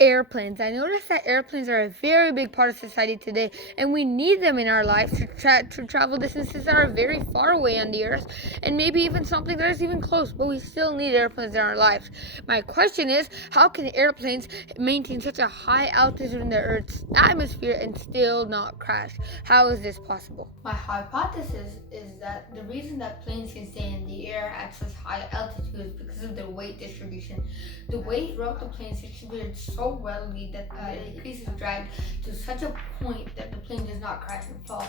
Airplanes. I noticed that airplanes are a very big part of society today, and we need them in our lives to travel distances that are very far away on the earth, and maybe even something that is even close, but we still need airplanes in our lives. My question is, how can airplanes maintain such a high altitude in the earth's atmosphere and still not crash? How is this possible? My hypothesis is that the reason that planes can stay in the air at such high altitude is because of their weight distribution. The weight throughout the plane is distributed so readily that it increases drag to such a point that the plane does not crash and fall.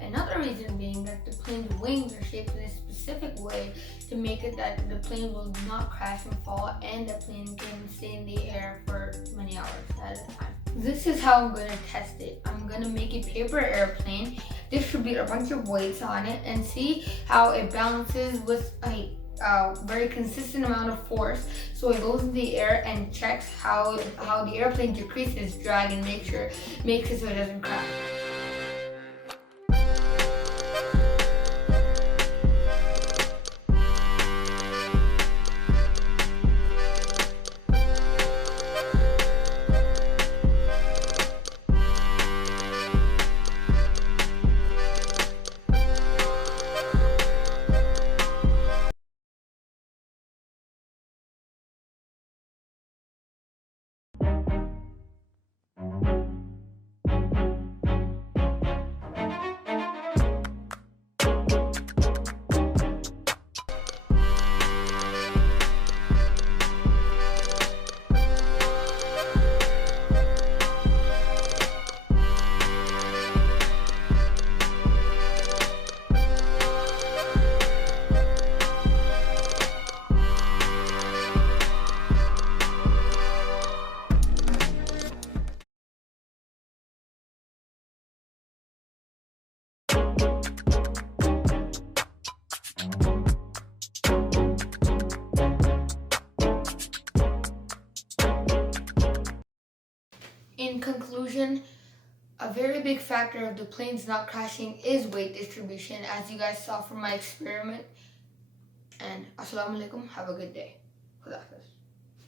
Another reason being that the plane's wings are shaped in a specific way to make it that the plane will not crash and fall, and the plane can stay in the air for many hours at a time. This is how I'm going to test it. I'm going to make a paper airplane, distribute a bunch of weights on it, and see how it balances with a very consistent amount of force. So it goes in the air and checks how the airplane decreases drag and makes it so it doesn't crash. In conclusion, a very big factor of the planes not crashing is weight distribution, as you guys saw from my experiment. And assalamu alaikum, have a good day. Khuda Hafiz.